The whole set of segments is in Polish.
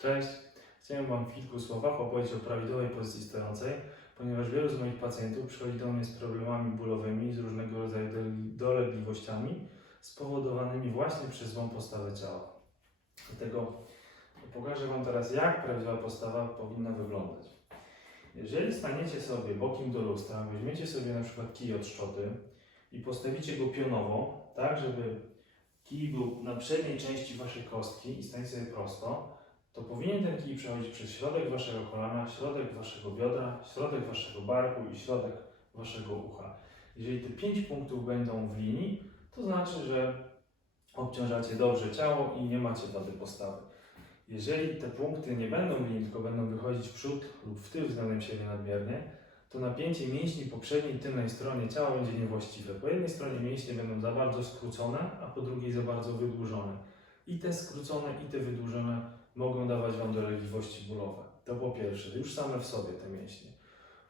Cześć! Chciałem Wam w kilku słowach opowiedzieć o prawidłowej pozycji stojącej, ponieważ wielu z moich pacjentów przychodzi do mnie z problemami bólowymi, z różnego rodzaju dole- dolegliwościami spowodowanymi właśnie przez złą postawę ciała. Dlatego pokażę Wam teraz, jak prawidłowa postawa powinna wyglądać. Jeżeli staniecie sobie bokiem do lustra, weźmiecie sobie na przykład kij od szczoty i postawicie go pionowo, tak żeby kij był na przedniej części Waszej kostki i stanie sobie prosto, to powinien ten kij przechodzić przez środek waszego kolana, środek waszego biodra, środek waszego barku i środek waszego ucha. Jeżeli te pięć punktów będą w linii, to znaczy, że obciążacie dobrze ciało i nie macie wady postawy. Jeżeli te punkty nie będą w linii, tylko będą wychodzić w przód lub w tył względem siebie nadmiernie, to napięcie mięśni po przedniej i tylnej stronie ciała będzie niewłaściwe. Po jednej stronie mięśnie będą za bardzo skrócone, a po drugiej za bardzo wydłużone. I te skrócone, i te wydłużone mogą dawać Wam dolegliwości bólowe. To po pierwsze, już same w sobie te mięśnie.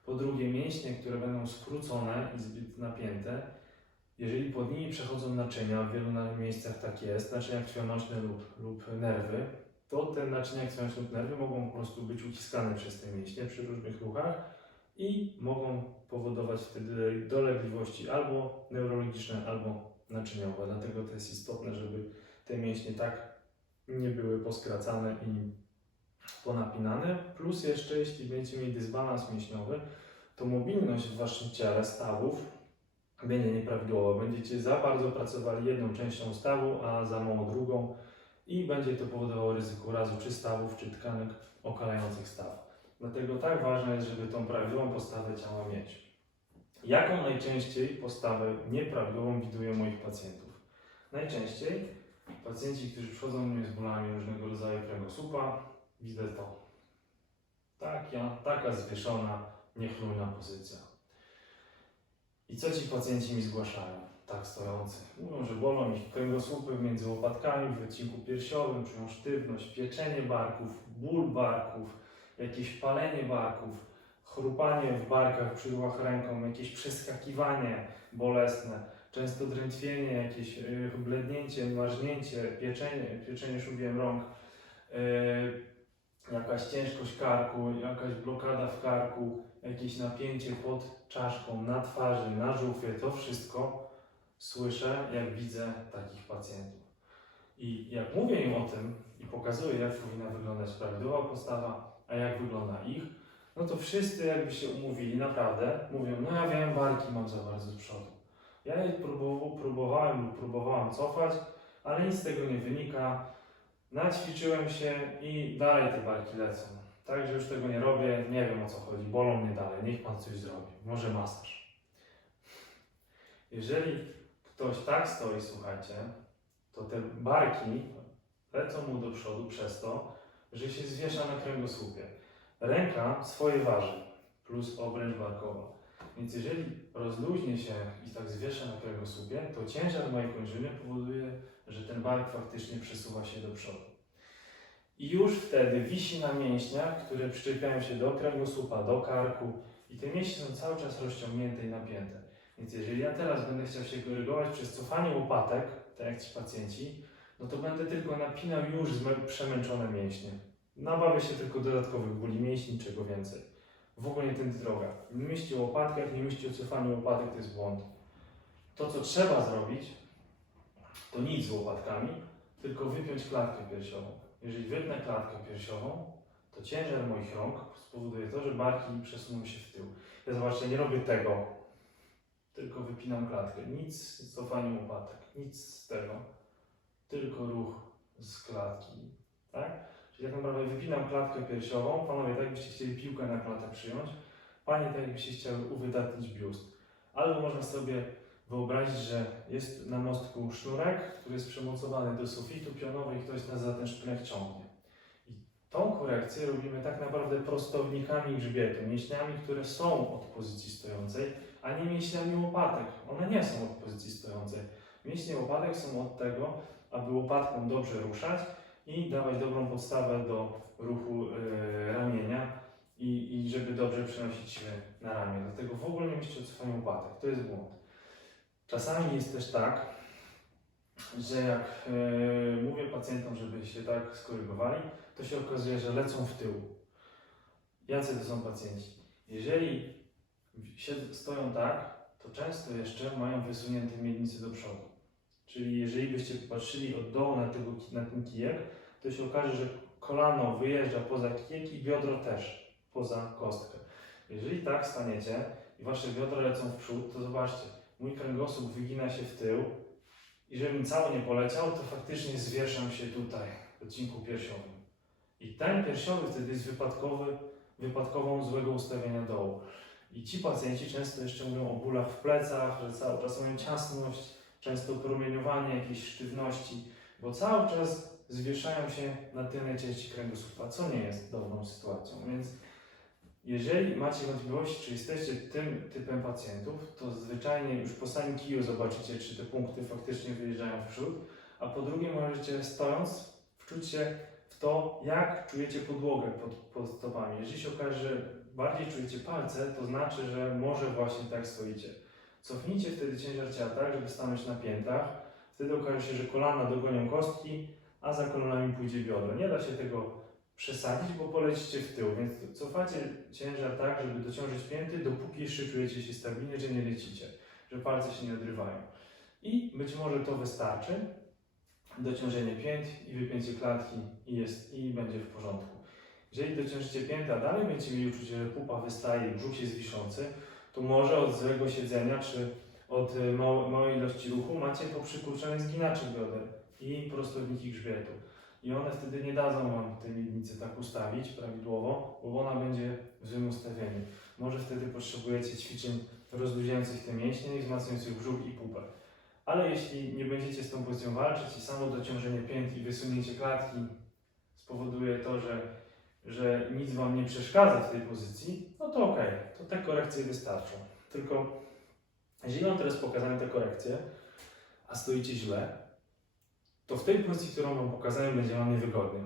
Po drugie, mięśnie, które będą skrócone i zbyt napięte, jeżeli pod nimi przechodzą naczynia, w wielu miejscach tak jest, naczynia krwionośne lub, lub nerwy, to te naczynia krwionośne lub nerwy mogą po prostu być uciskane przez te mięśnie przy różnych ruchach i mogą powodować wtedy dolegliwości albo neurologiczne, albo naczyniowe. Dlatego to jest istotne, żeby te mięśnie tak nie były poskracane i ponapinane. Plus jeszcze, jeśli będziecie mieli dysbalans mięśniowy, to mobilność w waszym ciele stawów będzie nieprawidłowa. Będziecie za bardzo pracowali jedną częścią stawu, a za mało drugą i będzie to powodowało ryzyko urazu czy stawów, czy tkanek okalających staw. Dlatego tak ważne jest, żeby tą prawidłową postawę ciała mieć. Jaką najczęściej postawę nieprawidłową widuję moich pacjentów? Najczęściej Pacjenci, którzy przychodzą do mnie z bólami różnego rodzaju kręgosłupa, widzę to. Taka, taka zwieszona, niechlujna pozycja. I co ci pacjenci mi zgłaszają, tak stojący? Mówią, że bolą ich kręgosłupy między łopatkami, w wycinku piersiowym, czują sztywność, pieczenie barków, ból barków, jakieś palenie barków, chrupanie w barkach, przydłach ręką, jakieś przeskakiwanie bolesne często drętwienie, jakieś y, blednięcie, marznięcie, pieczenie, pieczenie szubiem rąk, y, jakaś ciężkość karku, jakaś blokada w karku, jakieś napięcie pod czaszką, na twarzy, na żuchwie, to wszystko słyszę, jak widzę takich pacjentów. I jak mówię im o tym i pokazuję, jak powinna wyglądać prawidłowa postawa, a jak wygląda ich, no to wszyscy jakby się umówili, naprawdę, mówią, no ja wiem, barki mam za bardzo z przodu. Ja je próbował, próbowałem lub próbowałam cofać, ale nic z tego nie wynika. Naćwiczyłem się i dalej te barki lecą. Także już tego nie robię, nie wiem o co chodzi, bolą mnie dalej, niech Pan coś zrobi, może masaż. Jeżeli ktoś tak stoi, słuchajcie, to te barki lecą mu do przodu przez to, że się zwiesza na kręgosłupie. Ręka swoje waży, plus obręcz barkowa. Więc jeżeli rozluźnię się i tak zwieszę na kręgosłupie, to ciężar mojej kończyny powoduje, że ten bark faktycznie przesuwa się do przodu. I już wtedy wisi na mięśniach, które przyczepiają się do kręgosłupa, do karku i te mięśnie są cały czas rozciągnięte i napięte. Więc jeżeli ja teraz będę chciał się korygować przez cofanie łopatek, tak jak ci pacjenci, no to będę tylko napinał już przemęczone mięśnie. Nabawię się tylko dodatkowych bóli mięśni, czego więcej. W ogóle nie tędy droga. Nie myślcie o łopatkach, nie myślcie o cofaniu łopatek, to jest błąd. To, co trzeba zrobić, to nic z łopatkami, tylko wypiąć klatkę piersiową. Jeżeli wypnę klatkę piersiową, to ciężar moich rąk spowoduje to, że barki przesuną się w tył. Ja zobaczcie, nie robię tego, tylko wypinam klatkę. Nic z cofaniem łopatek, nic z tego, tylko ruch z klatki. Tak? Czyli tak naprawdę wypinam klatkę piersiową. Panowie, tak jakbyście chcieli piłkę na klatę przyjąć. Panie, tak jakbyście chciały uwydatnić biust. Albo można sobie wyobrazić, że jest na mostku sznurek, który jest przymocowany do sufitu pionowy i ktoś nas za ten sznurek ciągnie. I tą korekcję robimy tak naprawdę prostownikami grzbietu, mięśniami, które są od pozycji stojącej, a nie mięśniami łopatek. One nie są od pozycji stojącej. Mięśnie łopatek są od tego, aby łopatką dobrze ruszać i dawać dobrą podstawę do ruchu e, ramienia i, i żeby dobrze przenosić się na ramię. Dlatego w ogóle nie myślcie o cofaniu łopatek. To jest błąd. Czasami jest też tak, że jak e, mówię pacjentom, żeby się tak skorygowali, to się okazuje, że lecą w tył. Jacy to są pacjenci? Jeżeli sied- stoją tak, to często jeszcze mają wysunięte miednice do przodu. Czyli jeżeli byście patrzyli od dołu na, tego, na ten kijek, to się okaże, że kolano wyjeżdża poza kijek i biodro też poza kostkę. Jeżeli tak staniecie i wasze biodra lecą w przód, to zobaczcie, mój kręgosłup wygina się w tył i żebym cały nie poleciał, to faktycznie zwieszam się tutaj, w odcinku piersiowym. I ten piersiowy wtedy jest wypadkowy, wypadkową złego ustawienia dołu. I ci pacjenci często jeszcze mówią o bólach w plecach, że cały czas mają ciasność, często promieniowanie jakiejś sztywności, bo cały czas zwieszają się na tylnej części kręgosłupa, co nie jest dobrą sytuacją. Więc jeżeli macie wątpliwości, czy jesteście tym typem pacjentów, to zwyczajnie już po samym kiju zobaczycie, czy te punkty faktycznie wyjeżdżają w przód, a po drugie możecie stojąc wczuć się w to, jak czujecie podłogę pod, pod stopami. Jeżeli się okaże, że bardziej czujecie palce, to znaczy, że może właśnie tak stoicie. Cofnijcie wtedy ciężar ciała tak, żeby stanąć na piętach. Wtedy okaże się, że kolana dogonią kostki, a za kolanami pójdzie biodro. Nie da się tego przesadzić, bo polecicie w tył, więc cofacie ciężar tak, żeby dociążyć pięty, dopóki jeszcze czujecie się stabilnie, że nie lecicie, że palce się nie odrywają. I być może to wystarczy, dociążenie pięt i wypięcie klatki i, jest, i będzie w porządku. Jeżeli dociążycie pięta, dalej będziecie mieli uczucie, że pupa wystaje brzuch jest wiszący, to może od złego siedzenia czy od y, mał, małej ilości ruchu macie poprzykurczone zginacze bioder i prostowniki grzbietu. I one wtedy nie dadzą Wam tej miednicy tak ustawić prawidłowo, bo ona będzie w złym ustawieniu. Może wtedy potrzebujecie ćwiczeń rozluźniających te mięśnie i wzmacniających brzuch i pupę. Ale jeśli nie będziecie z tą pozycją walczyć i samo dociążenie pięt i wysunięcie klatki spowoduje to, że, że nic Wam nie przeszkadza w tej pozycji, no to ok, to te korekcje wystarczą. Tylko jeżeli mam teraz pokazane te korekcje, a stoicie źle, to w tej pozycji, którą Wam pokazałem, będzie Wam niewygodnie.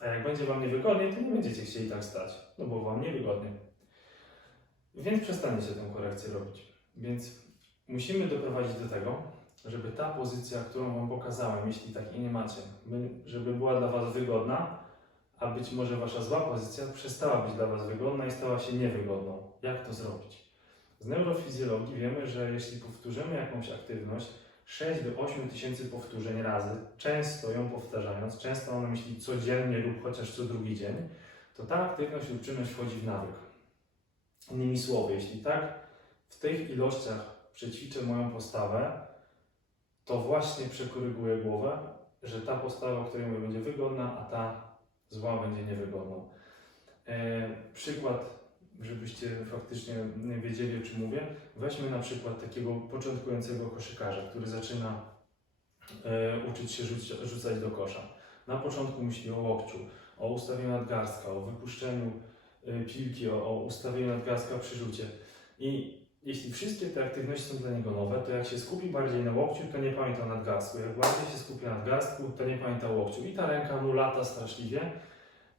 A jak będzie Wam niewygodnie, to nie będziecie chcieli tak stać, no bo Wam niewygodnie. Więc przestaniecie tę korekcję robić. Więc musimy doprowadzić do tego, żeby ta pozycja, którą Wam pokazałem, jeśli takiej nie macie, by- żeby była dla Was wygodna, a być może Wasza zła pozycja przestała być dla Was wygodna i stała się niewygodną. Jak to zrobić? Z neurofizjologii wiemy, że jeśli powtórzymy jakąś aktywność 6 do 8 tysięcy powtórzeń razy, często ją powtarzając, często mam na myśli codziennie lub chociaż co drugi dzień, to ta aktywność lub czynność wchodzi w nawyk. Innymi słowy, jeśli tak w tych ilościach przećwiczę moją postawę, to właśnie przekoryguję głowę, że ta postawa, której mówię, będzie wygodna, a ta zła będzie niewygodną. E, przykład, żebyście faktycznie wiedzieli, o czym mówię. Weźmy na przykład takiego początkującego koszykarza, który zaczyna e, uczyć się rzuć, rzucać do kosza. Na początku myśli o łokciu, o ustawieniu nadgarstka, o wypuszczeniu e, piłki, o, o ustawieniu nadgarstka przy rzucie. I jeśli wszystkie te aktywności są dla niego nowe, to jak się skupi bardziej na łokciu, to nie pamięta nadgarstku. Jak bardziej się skupi na nadgarstku, to nie pamięta łokciu. I ta ręka mu lata straszliwie.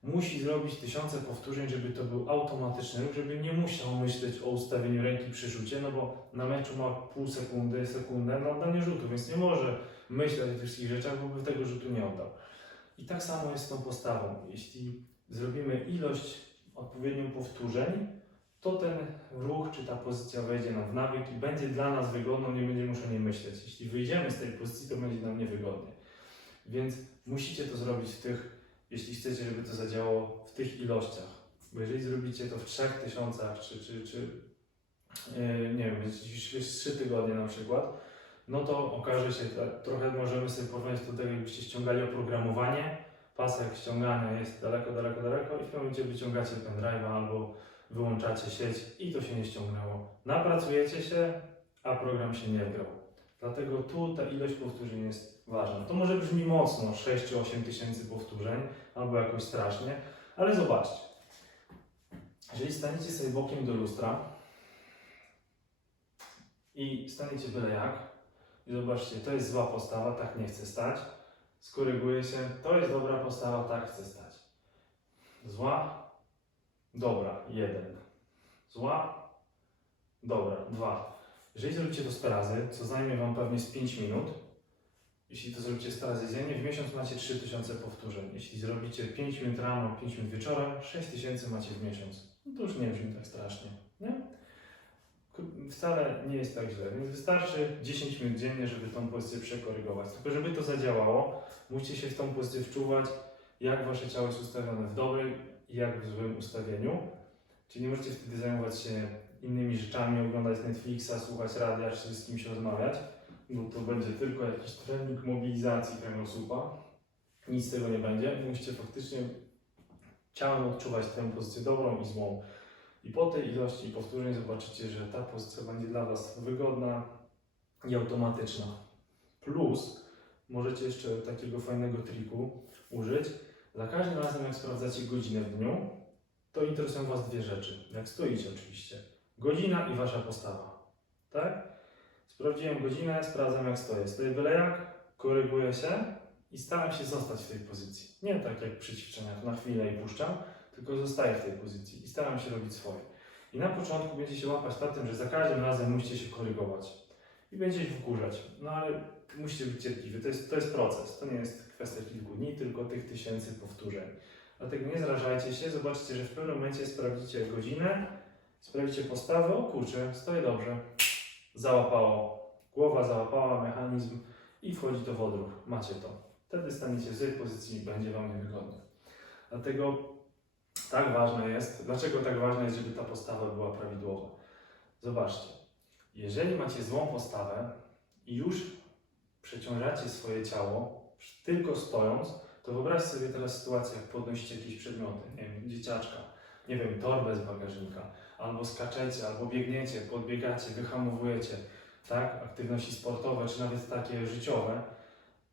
Musi zrobić tysiące powtórzeń, żeby to był automatyczny ruch, żeby nie musiał myśleć o ustawieniu ręki przy rzucie, no bo na meczu ma pół sekundy, sekundę na oddanie rzutu, więc nie może myśleć o tych wszystkich rzeczach, bo by tego rzutu nie oddał. I tak samo jest z tą postawą. Jeśli zrobimy ilość odpowiednią powtórzeń, to ten ruch czy ta pozycja wejdzie nam w nawyk i będzie dla nas wygodną, nie będziemy już o niej myśleć. Jeśli wyjdziemy z tej pozycji, to będzie nam niewygodnie. Więc musicie to zrobić w tych, jeśli chcecie, żeby to zadziałało w tych ilościach. Bo jeżeli zrobicie to w 3000 czy, czy, czy yy, nie wiem, jest 3 tygodnie na przykład, no to okaże się, trochę możemy sobie porównać do tego, jakbyście ściągali oprogramowanie, pasek ściągania jest daleko, daleko, daleko i w pewnym momencie wyciągacie pendrive'a albo wyłączacie sieć i to się nie ściągnęło. Napracujecie się, a program się nie wgrał. Dlatego tu ta ilość powtórzeń jest ważna. To może brzmi mocno, 6 czy 8 tysięcy powtórzeń, albo jakoś strasznie, ale zobaczcie. Jeżeli staniecie sobie bokiem do lustra i staniecie byle jak i zobaczcie, to jest zła postawa, tak nie chcę stać, skoryguje się, to jest dobra postawa, tak chcę stać. Zła, Dobra, jeden. Zła? Dobra, dwa. Jeżeli zrobicie to 100 razy, co zajmie Wam pewnie z 5 minut, jeśli to zrobicie 100 razy dziennie, w miesiąc macie 3000 powtórzeń. Jeśli zrobicie 5 minut rano, 5 minut wieczorem, 6000 macie w miesiąc. No to już nie brzmi tak strasznie, nie? Wcale nie jest tak źle, więc wystarczy 10 minut dziennie, żeby tą pozycję przekorygować. Tylko żeby to zadziałało, musicie się w tą pozycję wczuwać, jak wasze ciało jest ustawione w dobrym i jak w złym ustawieniu. Czyli nie możecie wtedy zajmować się innymi rzeczami, oglądać Netflixa, słuchać radia czy z kimś rozmawiać, bo to będzie tylko jakiś trening mobilizacji kręgosłupa. Nic z tego nie będzie. Musicie faktycznie ciałem odczuwać tę pozycję dobrą i złą. I po tej ilości powtórzeń zobaczycie, że ta pozycja będzie dla Was wygodna i automatyczna. Plus możecie jeszcze takiego fajnego triku użyć. Za każdym razem, jak sprawdzacie godzinę w dniu, to interesują Was dwie rzeczy. Jak stoicie oczywiście. Godzina i Wasza postawa. Tak? Sprawdziłem godzinę, sprawdzam jak stoję. Stoję byle jak, koryguję się i staram się zostać w tej pozycji. Nie tak jak przy ćwiczeniach, na chwilę i puszczam, tylko zostaję w tej pozycji i staram się robić swoje. I na początku będziecie łapać na tym, że za każdym razem musicie się korygować i będziecie wkurzać. No ale musicie być cierpliwi. To jest, to jest proces. To nie jest kwestia kilku dni, tylko tych tysięcy powtórzeń. Dlatego nie zrażajcie się, zobaczcie, że w pewnym momencie sprawdzicie godzinę, sprawdzicie postawę, o kurczę, stoję dobrze, załapało, głowa załapała mechanizm i wchodzi to w odruch. Macie to. Wtedy staniecie w tej pozycji i będzie Wam niewygodnie. Dlatego tak ważne jest, dlaczego tak ważne jest, żeby ta postawa była prawidłowa? Zobaczcie, jeżeli macie złą postawę i już przeciążacie swoje ciało, tylko stojąc, to wyobraźcie sobie teraz sytuację, jak podnosicie jakieś przedmioty, nie wiem, dzieciaczka, nie wiem, torbę z bagażnika, albo skaczecie, albo biegniecie, podbiegacie, wyhamowujecie, tak, aktywności sportowe, czy nawet takie życiowe,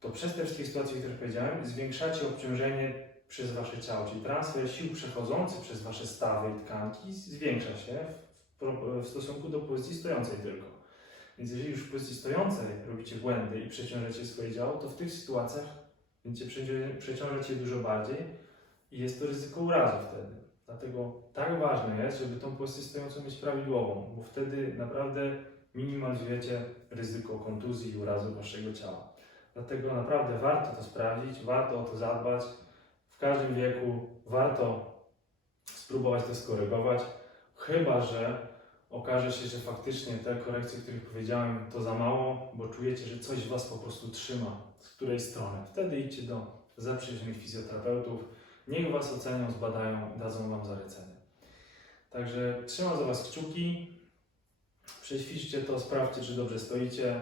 to przez te wszystkie sytuacje, które powiedziałem, zwiększacie obciążenie przez Wasze ciało, czyli transfer sił przechodzący przez Wasze stawy i tkanki zwiększa się w, w stosunku do pozycji stojącej tylko. Więc jeżeli już w pozycji stojącej robicie błędy i przeciążacie swoje ciało, to w tych sytuacjach będziecie przeci- przeciążać je dużo bardziej i jest to ryzyko urazu wtedy. Dlatego tak ważne jest, żeby tą pozycję stojącą mieć prawidłową, bo wtedy naprawdę minimalizujecie ryzyko kontuzji i urazu Waszego ciała. Dlatego naprawdę warto to sprawdzić, warto o to zadbać. W każdym wieku warto spróbować to skorygować, chyba że okaże się, że faktycznie te korekcje, o których powiedziałem, to za mało, bo czujecie, że coś Was po prostu trzyma z której strony. Wtedy idźcie do zaprzyjaźnionych fizjoterapeutów, niech Was ocenią, zbadają, dadzą Wam zalecenie. Także trzymam za Was kciuki, przećwiczcie to, sprawdźcie, czy dobrze stoicie.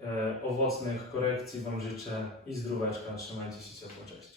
E, owocnych korekcji Wam życzę i zdróweczka. Trzymajcie się ciepło, cześć.